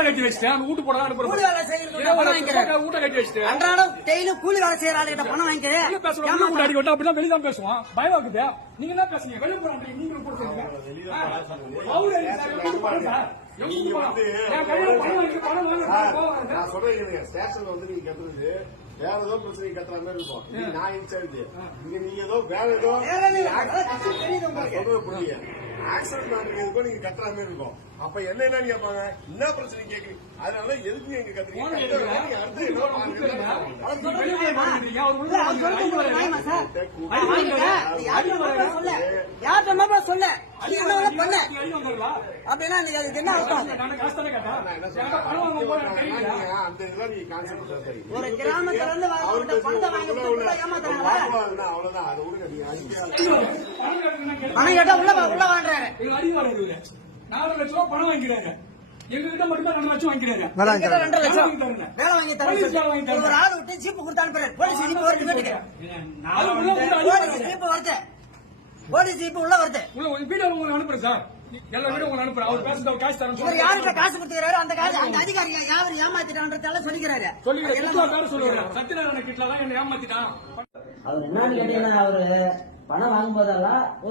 ஊட்ட கட்டி வச்சுட்டேன். வீட்டு போட கூலி வேலை செய்யறது ஊட்ட கட்டி வச்சுட்டு அன்றாடம் டெய்லியும் கூலி வேலை செய்யற ஆளுகிட்ட பணம் வாங்கிக்கிறேன். அப்படிதான் வெளிதான் பேசுவான். பயம் இருக்குது. நீங்க என்ன பேசுறீங்க? வெளியே போறாங்க. நீங்க போடுறீங்க. நான் சொல்றேன், ஸ்டேஷன்ல வந்து நீங்க கத்துறது வேற ஏதோ பிரச்சனை கத்துற மாதிரி இருக்கும். நான் இன்சார்ஜ், நீங்க ஏதோ வேற ஏதோ சொல்றது புரிய ஆக்சிடென்ட் நடக்கிறதுக்கோ நீங்க கத்துற மாதிரி இருக்கும். அப்ப என்ன கேட்பாங்க, என்ன பிரச்சனை கேக்குறீங்க, அதனால எதுக்கு நீங்க கத்துறீங்க? சொல்ல அப்படின்னா என்ன அர்த்தம்? அந்த இதெல்லாம் நீங்க கான்செப்ட் ஒரு கிராமத்துல இருந்து அவ்வளவுதான். அதை விடுங்க. பணம் கேட்டா உள்ள வாங்குறாரு. 4 லட்சம் ரூபாய் பணம் வாங்கிக்கிறாங்க. எங்ககிட்ட மட்டும் 2 லட்சம் வாங்கிக்கிறாங்க. 2 லட்சம் வேலை வாங்கி தரேன். ஒரு ஆள் விட்டு ஜீப்பு கொடுத்து அனுப்புறேன். போலீஸ் ஜீப்பு வருது வீட்டுக்கு. போலீஸ் ஜீப்பு உள்ள வருது. வீடியோ உங்களுக்கு அனுப்புறேன் சார். எல்லா வீடியோ உங்களுக்கு அனுப்புறேன். அவர் பேசுறது காசு தரேன். இவர் யாருக்கு காசு கொடுத்துக்கிறாரு அந்த காசு அந்த அதிகாரி யாரு ஏமாத்திட்டான்றதால சொல்லிக்கிறாரு. சத்யநாராயண கிட்ட தான் என்ன ஏமாத்திட்டான். அவர் என்னன்னு கேட்டீங்கன்னா அவரு பணம் வாங்கும்போதெல்லாம்